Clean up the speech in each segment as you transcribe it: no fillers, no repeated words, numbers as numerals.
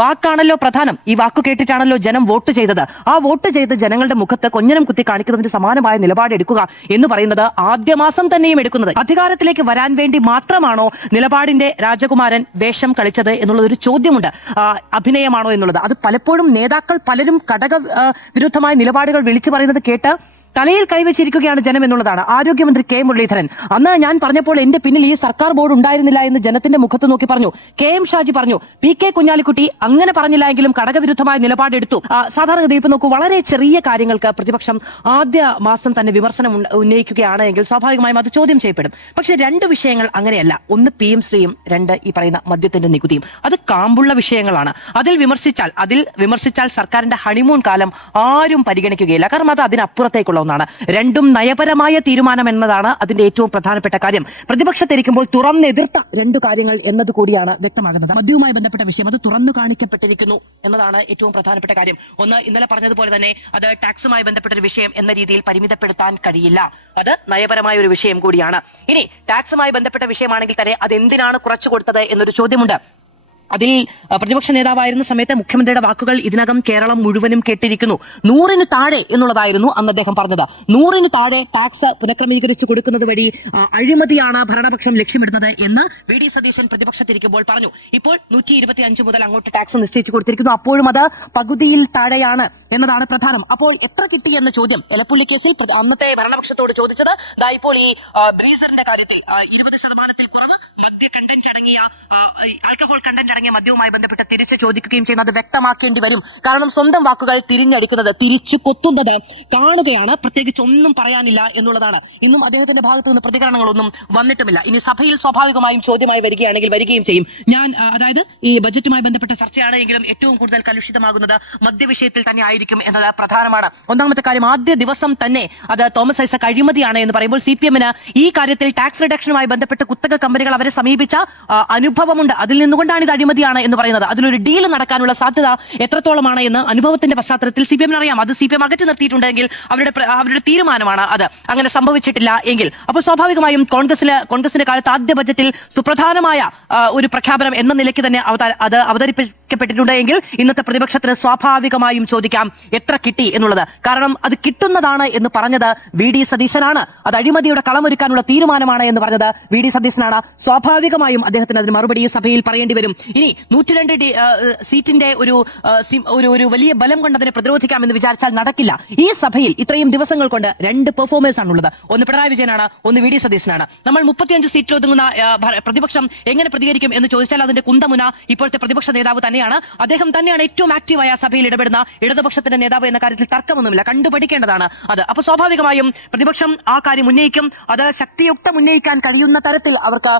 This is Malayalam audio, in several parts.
വാക്കാണല്ലോ പ്രധാനം. ഈ വാക്കു കേട്ടിട്ടാണല്ലോ ജനം വോട്ട് ചെയ്തത്. ആ വോട്ട് ചെയ്ത് ജനങ്ങളുടെ മുഖത്ത് കൊഞ്ഞനം കുത്തി കാണിക്കുന്നതിന് സമാനമായ നിലപാടെടുക്കുക എന്ന് പറയുന്നത് ആദ്യ മാസം തന്നെയും എടുക്കുന്നത് അധികാരത്തിലേക്ക് വരാൻ വേണ്ടി മാത്രമാണോ നിലപാടിന്റെ രാജകുമാരൻ വേഷം കളിച്ചത് എന്നുള്ളതൊരു ചോദ്യമുണ്ട്. അഭിനയമാണോ എന്നുള്ളത്. അത് പലപ്പോഴും നേതാക്കൾ പലരും ഘടക വിരുദ്ധമായ നിലപാടുകൾ വിളിച്ചു പറയുന്നത് കേട്ട് തലയിൽ കൈവച്ചിരിക്കുകയാണ് ജനം എന്നുള്ളതാണ്. ആരോഗ്യമന്ത്രി കെ മുരളീധരൻ അന്ന് ഞാൻ പറഞ്ഞപ്പോൾ എന്റെ പിന്നിൽ ഈ സർക്കാർ ബോർഡ് ഉണ്ടായിരുന്നില്ല എന്ന് ജനത്തിന്റെ മുഖത്ത് നോക്കി പറഞ്ഞു. കെ എം ഷാജി പറഞ്ഞു. പി കെ കുഞ്ഞാലിക്കുട്ടി അങ്ങനെ പറഞ്ഞില്ല എങ്കിലും ഘടകവിരുദ്ധമായ നിലപാടെടുത്തു. സാധാരണഗതിയിൽ ഇപ്പൊ നോക്കൂ, വളരെ ചെറിയ കാര്യങ്ങൾക്ക് പ്രതിപക്ഷം ആദ്യ മാസം തന്നെ വിമർശനം ഉന്നയിക്കുകയാണ് എങ്കിൽ സ്വാഭാവികമായും അത് ചോദ്യം ചെയ്യപ്പെടും. പക്ഷെ രണ്ട് വിഷയങ്ങൾ അങ്ങനെയല്ല. ഒന്ന് പി എം ശ്രീയും, രണ്ട് ഈ പറയുന്ന മദ്യത്തിന്റെ നികുതിയും. അത് കാമ്പുള്ള വിഷയങ്ങളാണ്. അതിൽ വിമർശിച്ചാൽ സർക്കാരിന്റെ ഹണിമൂൺ കാലം ആരും പരിഗണിക്കുകയില്ല. കാരണം അത് അതിനപ്പുറത്തേക്കുള്ള ഒന്നാണ്. രണ്ടും നയപരമായ തീരുമാനം എന്നതാണ് അതിന്റെ ഏറ്റവും പ്രധാനപ്പെട്ട കാര്യം. പ്രതിപക്ഷത്തിരിക്കുമ്പോൾ തുറന്നെതിർത്ത രണ്ടു കാര്യങ്ങൾ എന്നതുകൂടിയാണ് വ്യക്തമാകുന്നത്. മദ്യവുമായി ബന്ധപ്പെട്ട വിഷയം അത് തുറന്നു കാണിക്കപ്പെട്ടിരിക്കുന്നു എന്നതാണ് ഏറ്റവും പ്രധാനപ്പെട്ട കാര്യം. ഒന്ന്, ഇന്നലെ പറഞ്ഞതുപോലെ തന്നെ അത് ടാക്സുമായി ബന്ധപ്പെട്ട ഒരു വിഷയം എന്ന രീതിയിൽ പരിമിതപ്പെടുത്താൻ കഴിയില്ല. അത് നയപരമായ ഒരു വിഷയം കൂടിയാണ്. ഇനി ടാക്സുമായി ബന്ധപ്പെട്ട വിഷയമാണെങ്കിൽ തന്നെ അത് എന്തിനാണ് കുറച്ചു കൊടുത്തത് എന്നൊരു ചോദ്യമുണ്ട്. അതിൽ പ്രതിപക്ഷ നേതാവായിരുന്ന സമയത്ത് മുഖ്യമന്ത്രിയുടെ വാക്കുകൾ ഇതിനകം കേരളം മുഴുവനും കേട്ടിരിക്കുന്നു. 100 താഴെ എന്നുള്ളതായിരുന്നു അന്ന് അദ്ദേഹം പറഞ്ഞത്. 100 താഴെ ടാക്സ് പുനഃക്രമീകരിച്ചു കൊടുക്കുന്നത് വഴി അഴിമതിയാണ് ഭരണപക്ഷം ലക്ഷ്യമിടുന്നത് എന്ന് വി ഡി സതീശൻ പ്രതിപക്ഷത്തിരിക്കുമ്പോൾ പറഞ്ഞു. ഇപ്പോൾ 125 മുതൽ അങ്ങോട്ട് ടാക്സ് നിശ്ചയിച്ചു കൊടുത്തിരിക്കുന്നു. അപ്പോഴും അത് പകുതിയിൽ താഴെയാണ് എന്നതാണ് പ്രധാനം. അപ്പോൾ എത്ര കിട്ടി എന്ന ചോദ്യം എലപ്പുള്ളി കേസിൽ അന്നത്തെ ഭരണപക്ഷത്തോട് ചോദിച്ചത് ഇപ്പോൾ ഈ ബ്രീസറിന്റെ കാര്യത്തിൽ 20% കുറവ് മദ്യ കണ്ടന്റ് അടങ്ങിയ ആൽക്കഹോൾ കണ്ടന്റ് അടങ്ങിയ മദ്യവുമായി ബന്ധപ്പെട്ട് തിരിച്ച് ചോദിക്കുകയും ചെയ്യുന്നത് വ്യക്തമാക്കേണ്ടി വരും. കാരണം സ്വന്തം വാക്കുകൾ തിരിഞ്ഞടിക്കുന്നത്, തിരിച്ചു കൊത്തുന്നത് കാണുകയാണ്. പ്രത്യേകിച്ച് ഒന്നും പറയാനില്ല എന്നുള്ളതാണ്. ഇന്നും അദ്ദേഹത്തിന്റെ ഭാഗത്ത് നിന്ന് പ്രതികരണങ്ങളൊന്നും വന്നിട്ടുമില്ല. ഇനി സഭയിൽ സ്വാഭാവികമായും ചോദ്യമായി വരികയും ചെയ്യും. അതായത് ഈ ബജറ്റുമായി ബന്ധപ്പെട്ട ചർച്ചയാണെങ്കിലും ഏറ്റവും കൂടുതൽ കലുഷിതമാകുന്നത് മദ്യവിഷയത്തിൽ തന്നെ ആയിരിക്കും എന്നത് പ്രധാനമാണ്. ഒന്നാമത്തെ കാര്യം, ആദ്യ ദിവസം തന്നെ അത് തോമസ് ഐസക് അഴിമതിയാണ് എന്ന് പറയുമ്പോൾ CPM-ന് ഈ കാര്യത്തിൽ ടാക്സ് റിഡക്ഷനുമായി ബന്ധപ്പെട്ട് കുത്തക കമ്പനികൾ അവരെ സമീപിച്ച അനുഭവമുണ്ട്. അതിൽ നിന്നുകൊണ്ടാണ് ഇത് അഴിമതിയാണ് എന്ന് പറയുന്നത്. അതിലൊരു ഡീൽ നടക്കാനുള്ള സാധ്യത എത്രത്തോളമാണ് എന്ന് അനുഭവത്തിന്റെ പശ്ചാത്തലത്തിൽ CPM-ന് അറിയാം. അത് CPM അകറ്റി നിർത്തിയിട്ടുണ്ടെങ്കിൽ അവരുടെ തീരുമാനമാണ് അത്. അങ്ങനെ സംഭവിച്ചിട്ടില്ല എങ്കിൽ അപ്പോൾ സ്വാഭാവികമായും കോൺഗ്രസിന്റെ കാലത്ത് ആദ്യ ബജറ്റിൽ സുപ്രധാനമായ ഒരു പ്രഖ്യാപനം എന്ന നിലയ്ക്ക് തന്നെ അത് അവതരിപ്പിക്കപ്പെട്ടിട്ടുണ്ടെങ്കിൽ ഇന്നത്തെ പ്രതിപക്ഷത്തിന് സ്വാഭാവികമായും ചോദിക്കാം എത്ര കിട്ടി എന്നുള്ളത്. കാരണം അത് കിട്ടുന്നതാണ് എന്ന് പറഞ്ഞത് വി ഡി സതീശനാണ്. അത് അഴിമതിയുടെ കളമൊരുക്കാനുള്ള തീരുമാനമാണ് എന്ന് പറഞ്ഞത് വി ഡി സതീശനാണ്. സ്വാഭാവികമായും അദ്ദേഹത്തിന് അതിന് മറുപടി സഭയിൽ പറയേണ്ടി വരും. ഇനി 102 സീറ്റിന്റെ ഒരു വലിയ ബലം കൊണ്ട് അതിനെ പ്രതിരോധിക്കാമെന്ന് വിചാരിച്ചാൽ നടക്കില്ല. ഈ സഭയിൽ ഇത്രയും ദിവസങ്ങൾ കൊണ്ട് 2 പെർഫോമേഴ്സ് ആണുള്ളത്. ഒന്ന് പിണറായി വിജയനാണ്, ഒന്ന് വി ഡി സതീശനാണ്. നമ്മൾ 35 സീറ്റിൽ ഒതുങ്ങുന്ന പ്രതിപക്ഷം എങ്ങനെ പ്രതികരിക്കും എന്ന് ചോദിച്ചാൽ അതിന്റെ കുന്തമുന ഇപ്പോഴത്തെ പ്രതിപക്ഷ നേതാവ് തന്നെയാണ്. അദ്ദേഹം തന്നെയാണ് ഏറ്റവും ആക്റ്റീവായ സഭയിൽ ഇടപെടുന്ന ഇടതുപക്ഷത്തിന്റെ നേതാവ് എന്ന കാര്യത്തിൽ തർക്കമൊന്നുമില്ല. കണ്ടുപഠിക്കേണ്ടതാണ് അത്. അപ്പൊ സ്വാഭാവികമായും പ്രതിപക്ഷം ആ കാര്യം ഉന്നയിക്കും. അത് ശക്തിയുക്തം ഉന്നയിക്കാൻ കഴിയുന്ന തരത്തിൽ അവർക്ക്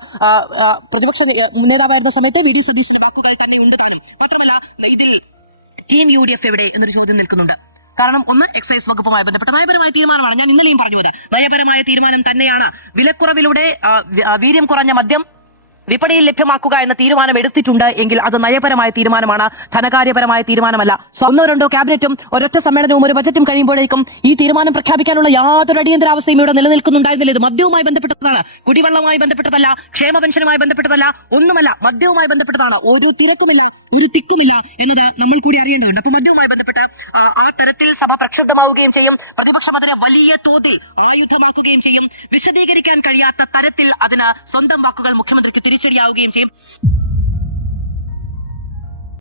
പ്രതിപക്ഷ നേതാവായിരുന്ന സമയത്ത് വി ഡി സതീശന്റെ വാക്കുകൾ തന്നെ ഉണ്ട് താനും. മാത്രമല്ല ഇതിൽ ടീം UDF എവിടെ എന്നൊരു ചോദ്യം നിൽക്കുന്നുണ്ട്. കാരണം ഒന്ന്, എക്സൈസ് വകുപ്പുമായി ബന്ധപ്പെട്ട നയപരമായ തീരുമാനമാണ്. ഞാൻ ഇന്നലെയും പറഞ്ഞത് നയപരമായ തീരുമാനം തന്നെയാണ്. വിലക്കുറവിലൂടെ വീര്യം കുറഞ്ഞ മദ്യം വിപണിയിൽ ലഭ്യമാക്കുക എന്ന തീരുമാനം എടുത്തിട്ടുണ്ട് എങ്കിൽ അത് നയപരമായ തീരുമാനമാണ്, ധനകാര്യപരമായ തീരുമാനമല്ല. 1-2 ക്യാബിനറ്റും ഒരൊറ്റ സമ്മേളനവും ഒരു ബജറ്റും കഴിയുമ്പോഴേക്കും ഈ തീരുമാനം പ്രഖ്യാപിക്കാനുള്ള യാതൊരു അടിയന്തരാവസ്ഥയും ഇവിടെ നിലനിൽക്കുന്നുണ്ടായിരുന്നില്ല. ഇത് മദ്യവുമായി ബന്ധപ്പെട്ടതാണ്, കുടിവെള്ളവുമായി ബന്ധപ്പെട്ടതല്ല, ക്ഷേമ പെൻഷനുമായി ബന്ധപ്പെട്ടതല്ല, ഒന്നുമല്ല. മദ്യവുമായി ബന്ധപ്പെട്ടതാണ്. ഒരു തിരക്കുമില്ല, ഒരു തിക്കുമില്ല എന്നത് നമ്മൾ കൂടി അറിയേണ്ടതുണ്ട്. അപ്പൊ മദ്യവുമായി ബന്ധപ്പെട്ട് ആ തരത്തിൽ സഭ പ്രക്ഷുബ്ധമാവുകയും ചെയ്യും. പ്രതിപക്ഷം അതിനെ വലിയ തോതിൽ ആയുധമാക്കുകയും ചെയ്യും. വിശദീകരിക്കാൻ കഴിയാത്ത തരത്തിൽ അതിന് സ്വന്തം വാക്കുകൾ മുഖ്യമന്ത്രിക്ക് തിരിച്ചടിയാവുകയും ചെയ്യും.